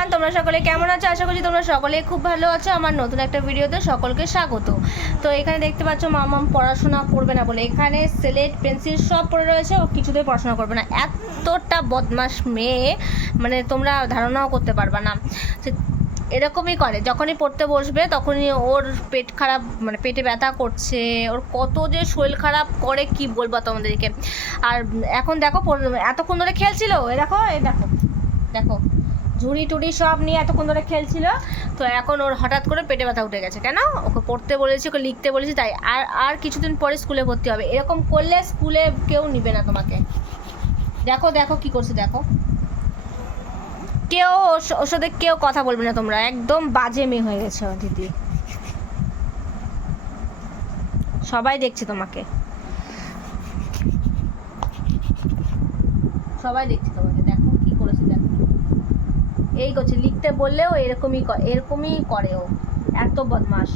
Everyone, তোমরা সকলে কেমন আছো? আশা করছি তোমরা সকলে খুব ভালো আছো। আমার নতুন একটা ভিডিওতে সকলকে স্বাগত। তো এখানে দেখতে পাচ্ছ মামাম পড়াশোনা করবে না বলে। এখানে স্লেট পেন্সিল সব পড়ে রয়েছে, ও কিছুতেই পড়াশোনা করবে না। এতটা বদমাস মেয়ে মানে তোমরা ধারণাও করতে পারবে না। এরকমই করে, যখনই পড়তে বসবে, তখনই ওর পেট খারাপ মানে পেটে ব্যথা করছে, ওর কত যে শরীর খারাপ করে, কি বলব তোমাদেরকে? আর এখন দেখো এতক্ষণ ধরে খেলছিল? এ দেখো এ দেখো দেখো। ঝুড়ি টুড়ি সব নিয়ে এতক্ষণ ধরে খেলছিল। তো এখন ওর হঠাৎ করে পেটে ব্যথা উঠে গেছে। কেন? ওকে পড়তে বলেছি, ওকে লিখতে বলেছি, তাই আর আর কিছুদিন পরে স্কুলে ভর্তি হবে। এরকম করলে স্কুলে কেউ নিবে না তোমাকে। দেখো দেখো কি করছে, দেখো। কেউ ওর সাথে কেউ কথা বলবে না তোমরা। একদম বাজে মেয়ে হয়ে গেছে দিদি। সবাই দেখছে তোমাকে। সবাই দেখছে তোমাকে। দেখো কি করেছে, দেখো। এই করছে লিখতে বললেও এরকমই এরকমই করে ও। এত বদমাস